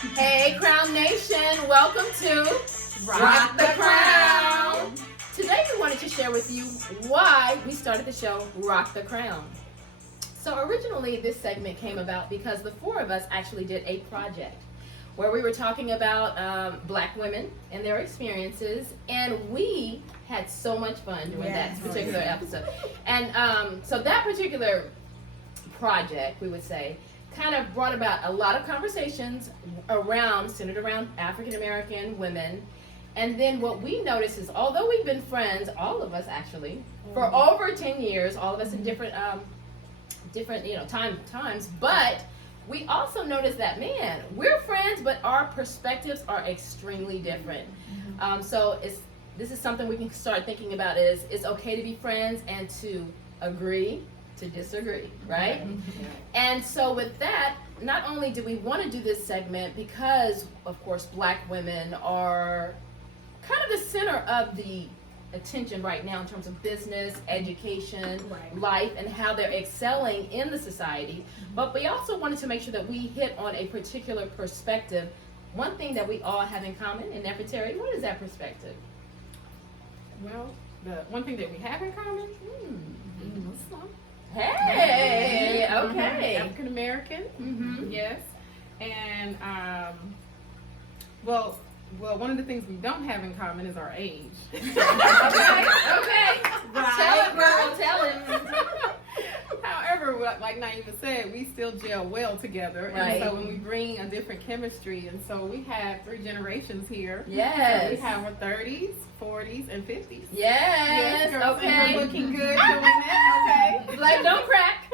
Hey, Crown Nation, welcome to Rock the Crown. Today we wanted to share with you why we started the show Rock the Crown. So originally this segment came about because the four of us actually did a project where we were talking about Black women and their experiences, and we had so much fun doing that particular episode. And so that particular project, we would say, kind of brought about a lot of conversations centered around African American women. And then what we noticed is, although we've been friends, all of us actually, for over 10 years, all of us in different times, but we also noticed that, man, we're friends, but our perspectives are extremely different. So this is something we can start thinking about, is it's okay to be friends and to agree to disagree, right? And so with that, not only do we want to do this segment because, of course, Black women are kind of the center of the attention right now in terms of business, education, life, and how they're excelling in the society, but we also wanted to make sure that we hit on a particular perspective. One thing that we all have in common, and Nefertari, what is that perspective? Well, the one thing that we have in common, Muslim. Hey, okay. African American, yes. And, well, one of the things we don't have in common is our age. Okay. Tell it, girl, tell it. However, like Naima said, we still gel well together. Right. And so when we bring a different chemistry, and so we have 3 generations here. Yes. So we have our 30s, 40s, and 50s. Yes, girls, okay. We're looking good doing that, okay? Like, don't crack.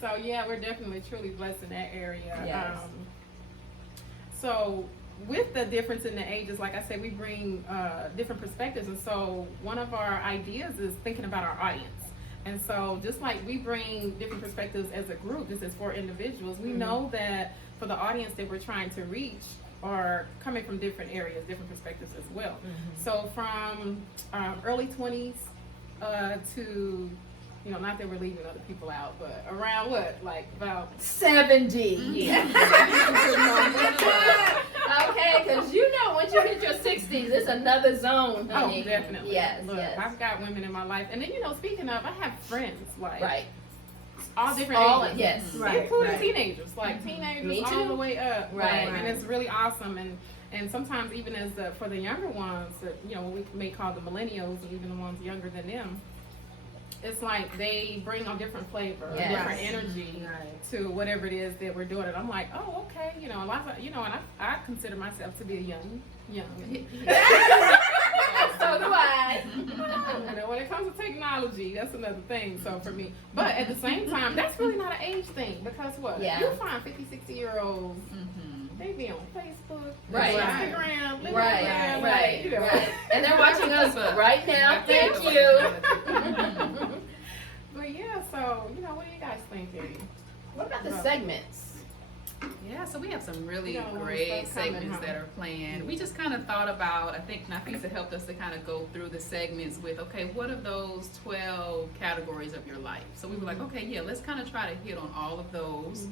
So yeah, we're definitely truly blessed in that area. Yes. So with the difference in the ages, like I said, we bring different perspectives, and so one of our ideas is thinking about our audience. And so just like we bring different perspectives as a group, this is for individuals, we know that for the audience that we're trying to reach are coming from different areas, different perspectives as well. So from early 20s to, not that we're leaving other people out, but around what, like about 70. Yeah. Okay, because once you hit your 60s, it's another zone, honey. Oh, definitely. Yes, Look, yes. I've got women in my life, and then speaking of, I have friends like Right. all different ages, Yes. including teenagers, like teenagers Me all too. the way up, Right. and it's really awesome. And sometimes even as for the younger ones, what we may call the millennials, and even the ones younger than them, it's like they bring a different flavor, a different energy to whatever it is that we're doing. And I'm like, oh, okay, a lot of, and I consider myself to be a young. So do I. When it comes to technology, that's another thing. So for me, but at the same time, that's really not an age thing, because what? Yeah. You find 50, 60-year-olds, they be on Facebook, Right. Instagram, Right. And they're watching us right now. Yeah. Thank you. But yeah, so what do you guys think, Eddie? What about the segments? Yeah, so we have some really You know, great stuff coming, segments huh? that are planned. We just kind of thought about, I think Nafisa helped us to kind of go through the segments with, okay, what are those 12 categories of your life? So we were like, okay, yeah, let's kind of try to hit on all of those.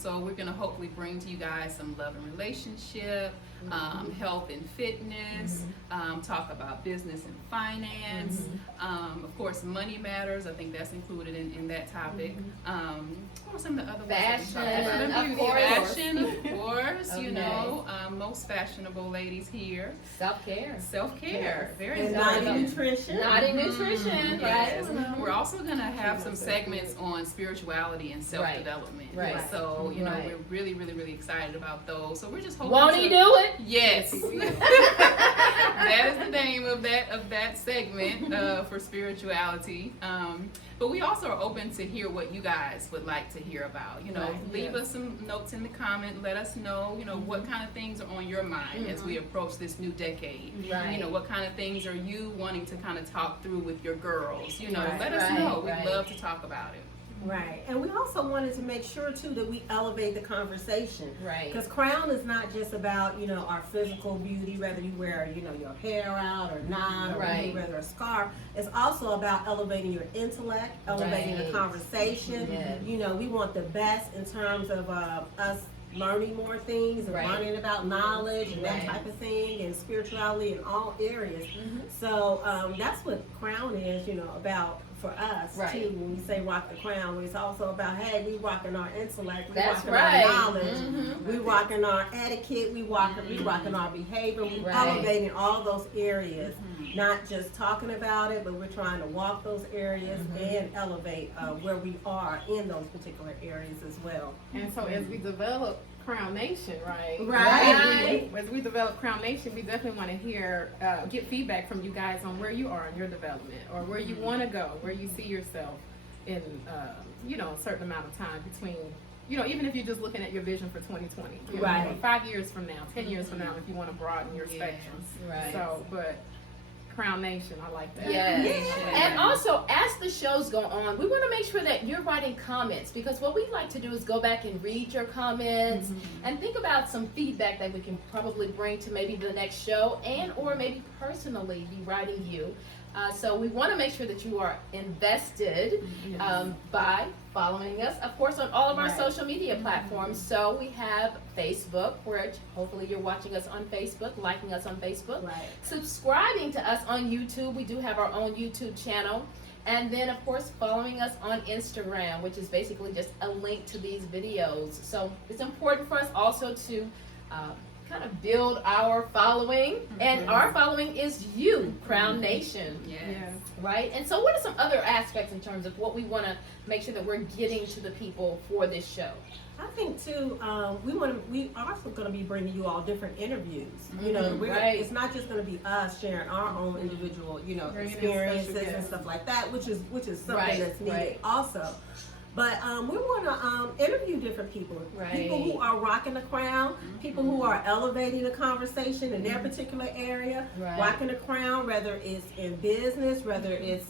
So we're going to hopefully bring to you guys some love and relationship, health and fitness, talk about business and finance, of course, money matters. I think that's included in that topic. What were some of the other ones that we talked about? Of course. Fashion, of course, Okay. most fashionable ladies here. Self-care. Self-care, very And important. naughty nutrition. Naughty nutrition, Yes. right? We're also going to have some segments on spirituality and self-development. Right. So, Right. we're really, really, really excited about those. So we're just hoping Won't he do it? Yes. That is the name of that segment for spirituality. But we also are open to hear what you guys would like to hear about. Leave us some notes in the comment. Let us know, what kind of things are on your mind as we approach this new decade. Right. What kind of things are you wanting to kind of talk through with your girls? Right. Let us Right. know. We'd Right. love to talk about it. Right. And we also wanted to make sure too that we elevate the conversation. Right. Because crown is not just about, our physical beauty, whether you wear, your hair out or not, or Right. you wear a scarf. It's also about elevating your intellect, elevating Right. the conversation. Yes. We want the best in terms of us learning more things and Right. learning about knowledge and Right. that type of thing, and spirituality in all areas. Mhm. So that's what crown is, about for us Right. too. When we say rock the crown, it's also about, hey, we rocking our intellect, we That's rocking right. our knowledge, Mhm. we rocking our etiquette, we rocking our behavior, we Right. elevating all those areas. Not just talking about it, but we're trying to walk those areas and elevate where we are in those particular areas as well. And so as we develop Crown Nation, right? Right. As we develop Crown Nation, we definitely want to hear, get feedback from you guys on where you are in your development, or where you want to go, where you see yourself in, a certain amount of time between, even if you're just looking at your vision for 2020, Right. 5 years from now, 10 years from now, if you want to broaden your spectrum. Right. So, but Crown Nation, I like that. Yes. Yeah. And also, as the shows go on, we want to make sure that you're writing comments, because what we like to do is go back and read your comments and think about some feedback that we can probably bring to maybe the next show, and or maybe personally be writing you. So we want to make sure that you are invested by following us, of course, on all of our Right. social media platforms. So we have Facebook, where hopefully you're watching us on Facebook, liking us on Facebook, Right. subscribing to us on YouTube. We do have our own YouTube channel. And then, of course, following us on Instagram, which is basically just a link to these videos. So it's important for us also to kind of build our following. And our following is you, Crown Nation. Yes. Right? And so what are some other aspects in terms of what we want to make sure that we're getting to the people for this show? I think too, we also going to be bringing you all different interviews. right. It's not just going to be us sharing our own individual, Bringing in experiences special and guests. stuff like that, which is something Right, that's needed right. also. But we want to interview different people, people who are rocking the crown, people who are elevating the conversation in their particular area, Right. rocking the crown, whether it's in business, whether it's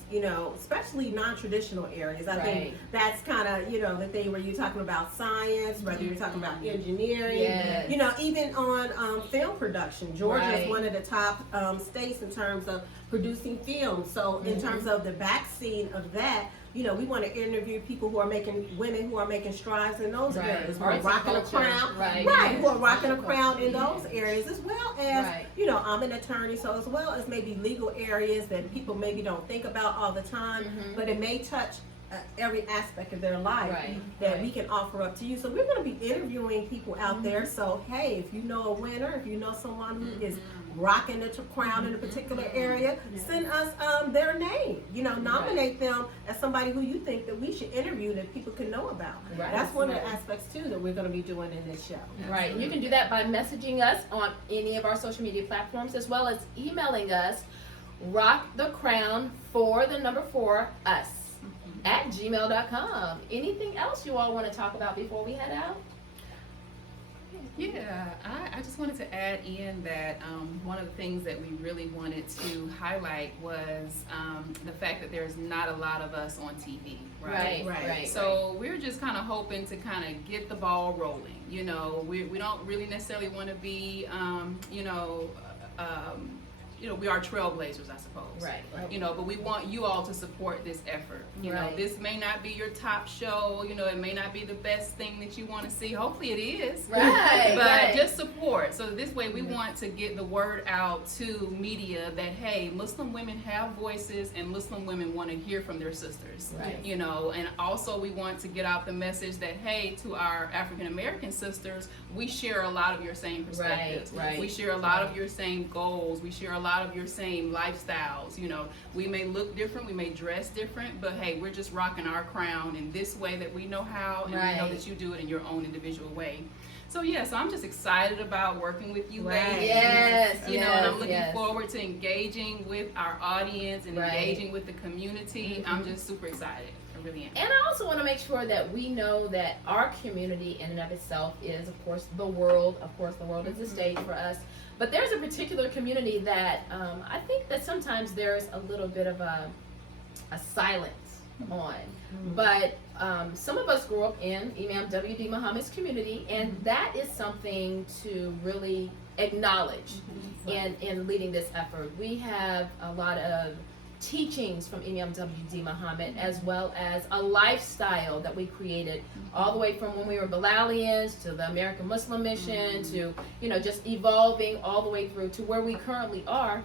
especially non-traditional areas. I Right. think that's kind of the thing where you're talking about science, whether you're talking about engineering, Yes. even on film production. Georgia Right. is one of the top states in terms of producing film. So in terms of the back scene of that, we want to interview people women who are making strides in those Right. areas, who are Arts and rocking a culture. crown, Right. who are rocking a Yes. crown in those areas, as well as, Right. I'm an attorney, so as well as maybe legal areas that people maybe don't think about all the time, but it may touch every aspect of their life Right. that Right. we can offer up to you. So we're going to be interviewing people out there. So hey, if you know a winner, if you know someone who is rocking the crown in a particular area, send us their name. Nominate them as somebody who you think that we should interview that people can know about. Right. That's one of the aspects too that we're going to be doing in this show. Right. You can do that by messaging us on any of our social media platforms, as well as emailing us, rockthecrown4us at gmail.com. Anything else you all want to talk about before we head out? Yeah, I just wanted to add in that one of the things that we really wanted to highlight was the fact that there's not a lot of us on TV, right? Right. So we're just kind of hoping to kind of get the ball rolling. We don't really necessarily want to be, we are trailblazers, I suppose. Right. But we want you all to support this effort. Right. This may not be your top show. It may not be the best thing that you want to see. Hopefully it is. Right. But right. just support. So this way we want to get the word out to media that, hey, Muslim women have voices and Muslim women want to hear from their sisters. Right. And also we want to get out the message that, hey, to our African American sisters, we share a lot of your same perspectives. Right. We share a lot of your same goals. We share a lot of your same lifestyles. We may look different, we may dress different, but hey, we're just rocking our crown in this way that we know how, and we know Right. that you do it in your own individual way. So so I'm just excited about working with you Right. ladies. Yes, And yes, I'm looking yes. forward to engaging with our audience and Right. engaging with the community. I'm just super excited. I really am. And I also want to make sure that we know that our community in and of itself is, of course, the world. Of course, the world is the stage for us. But there's a particular community that I think that sometimes there's a little bit of a silence on. But some of us grew up in Imam W.D. Muhammad's community, and that is something to really acknowledge in leading this effort. We have a lot of teachings from Imam W.D. Muhammad, as well as a lifestyle that we created all the way from when we were Bilalians to the American Muslim Mission to, just evolving all the way through to where we currently are.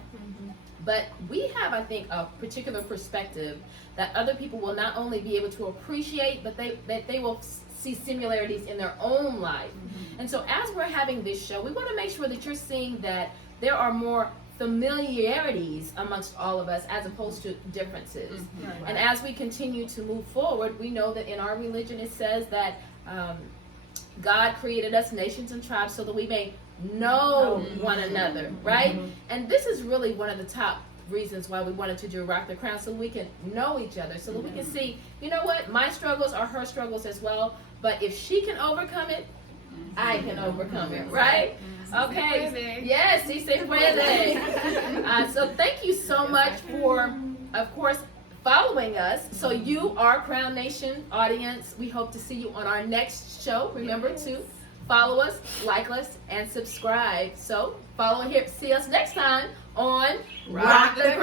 But we have, I think, a particular perspective that other people will not only be able to appreciate, but that they will see similarities in their own life. And so as we're having this show, we want to make sure that you're seeing that there are more familiarities amongst all of us as opposed to differences. And as we continue to move forward, we know that in our religion it says that God created us nations and tribes so that we may know one another, right? And this is really one of the top reasons why we wanted to do Rock the Crown, so we can know each other, so that we can see, you know what, my struggles are her struggles as well, but if she can overcome it, I can overcome it, right? Okay. Yes, si se puede. So thank you so much for, of course, following us. So you, our Crown Nation audience, we hope to see you on our next show. Remember to follow us, like us, and subscribe. So follow and see us next time on Rock the